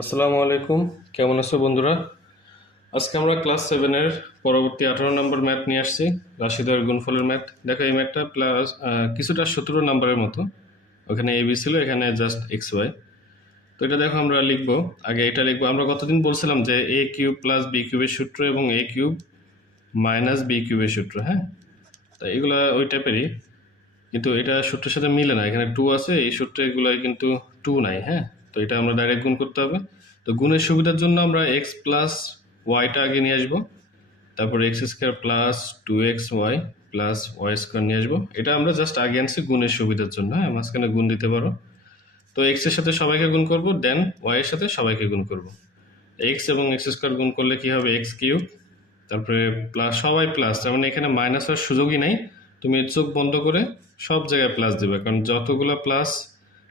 আসসালামু আলাইকুম। কেমন আছো বন্ধুরা? আজকে আমরা ক্লাস সেভেনের পরবর্তী আঠারো নম্বর ম্যাথ নিয়ে আসছি, রাশিদার গুণফলের ম্যাথ। দেখো, এই ম্যাথটা প্লাস কিছুটা সতেরো নম্বরের মতো। ওখানে এ বি ছিল, এখানে জাস্ট এক্স ওয়াই তো এটা দেখো, আমরা লিখব। আগে এটা লিখব। আমরা গতদিন বলছিলাম যে এ কিউব প্লাস বি কিউবের সূত্র এবং এ কিউব মাইনাস বি কিউবের সূত্র হ্যাঁ? তা এগুলো ওই টাইপেরই কিন্তু এটা সূত্রের সাথে মিলে না। এখানে টু আছে, এই সূত্রে এগুলো কিন্তু টু নাই হ্যাঁ? তো এটা আমরা ডাইরেক্ট গুণ করতে হবে। তো গুণের সুবিধার জন্য আমরা এক্স প্লাস ওয়াইটা আগে নিয়ে আসব। তারপর x square plus two x y plus y square নিয়ে আসব। এটা আমরা জাস্ট আগে আনছি গুণের সুবিধার জন্য হ্যাঁ মাঝখানে গুণ দিতে পারো। তো এক্সের সাথে সবাইকে গুণ করব দেন ওয়াইয়ের সাথে সবাইকে গুণ করব। এক্স এবং এক্স স্কোয়ার গুণ করলে কি হবে? এক্স কিউব তারপরে প্লাস সবাই প্লাস তার মানে এখানে মাইনাস হওয়ার সুযোগই নাই। তুমি চোখ বন্ধ করে সব জায়গায় প্লাস দেবে, কারণ যতগুলো প্লাস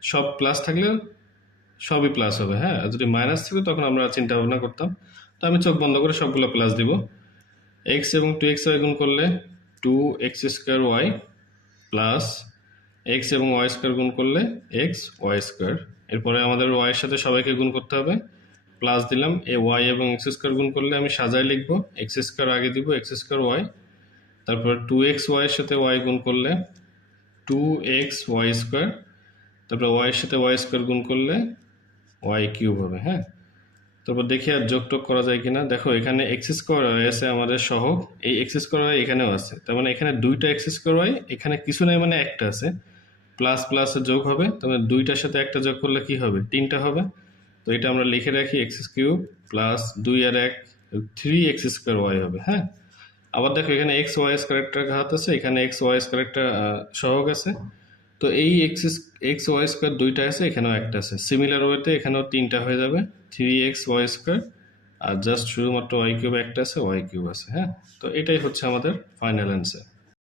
সব প্লাস থাকলে সবই প্লাস হবে হ্যাঁ? যদি মাইনাস থাকে, তখন আমরা চিন্তা ভাবনা করতাম। তো আমি চোখ বন্ধ করে সবগুলো প্লাস দিব। এক্স এবং টু এক্স ওয়াই গুণ করলে two x square y plus x এবং ওয়াই স্কোয়ার গুণ করলে এক্স ওয়াই স্কোয়ার এরপরে আমাদের ওয়াইয়ের সাথে সবাইকে গুণ করতে হবে। প্লাস দিলাম এ ওয়াই এবং এক্স স্কোয়ার গুণ করলে আমি সাজায় লিখব। এক্স স্কোয়ার আগে দিব এক্স স্কোয়ার ওয়াই তারপর টু এক্স ওয়াইয়ের সাথে ওয়াই গুণ করলে টু এক্স ওয়াই স্কোয়ার তারপর ওয়াইয়ের সাথে ওয়াই স্কোয়ার গুণ করলে ওয়াই কিউব হবে হ্যাঁ? তারপর দেখি আর যোগ টোগ করা যায় কিনা। দেখো, এখানে এক্স স্কোয়ার আছে আমাদের সহ এই এক্স স্কোয়ার ওয়াই এখানেও আছে। তার মানে এখানে দুইটা এক্স স্কোয়ার ওয়াই এখানে কিছু নেই মানে একটা আছে। প্লাস প্লাস যোগ হবে, তার মানে দুইটার সাথে একটা যোগ করলে কি হবে? তিনটা হবে। তো এটা আমরা লিখে রাখি এক্স কিউব প্লাস দুই আর এক থ্রি এক্স স্কোয়ার ওয়াই হবে হ্যাঁ? আবার দেখো, এখানে এক্স ওয়াই স্কোয়ার ঘাত আছে, এখানে এক্স ওয়াই স্কোয়ার সহগ আছে। তো এই এক্স এক্স ওয়াই স্কোয়ার দুইটা আছে, এখানেও একটা আছে। সিমিলার ওয়েতে এখানেও তিনটা হয়ে যাবে। থ্রি এক্স ওয়াই স্কোয়ার আর জাস্ট শুধুমাত্র ওয়াই কিউব একটা আছে ওয়াই কিউব আছে হ্যাঁ? তো এটাই হচ্ছে আমাদের ফাইনাল অ্যান্সার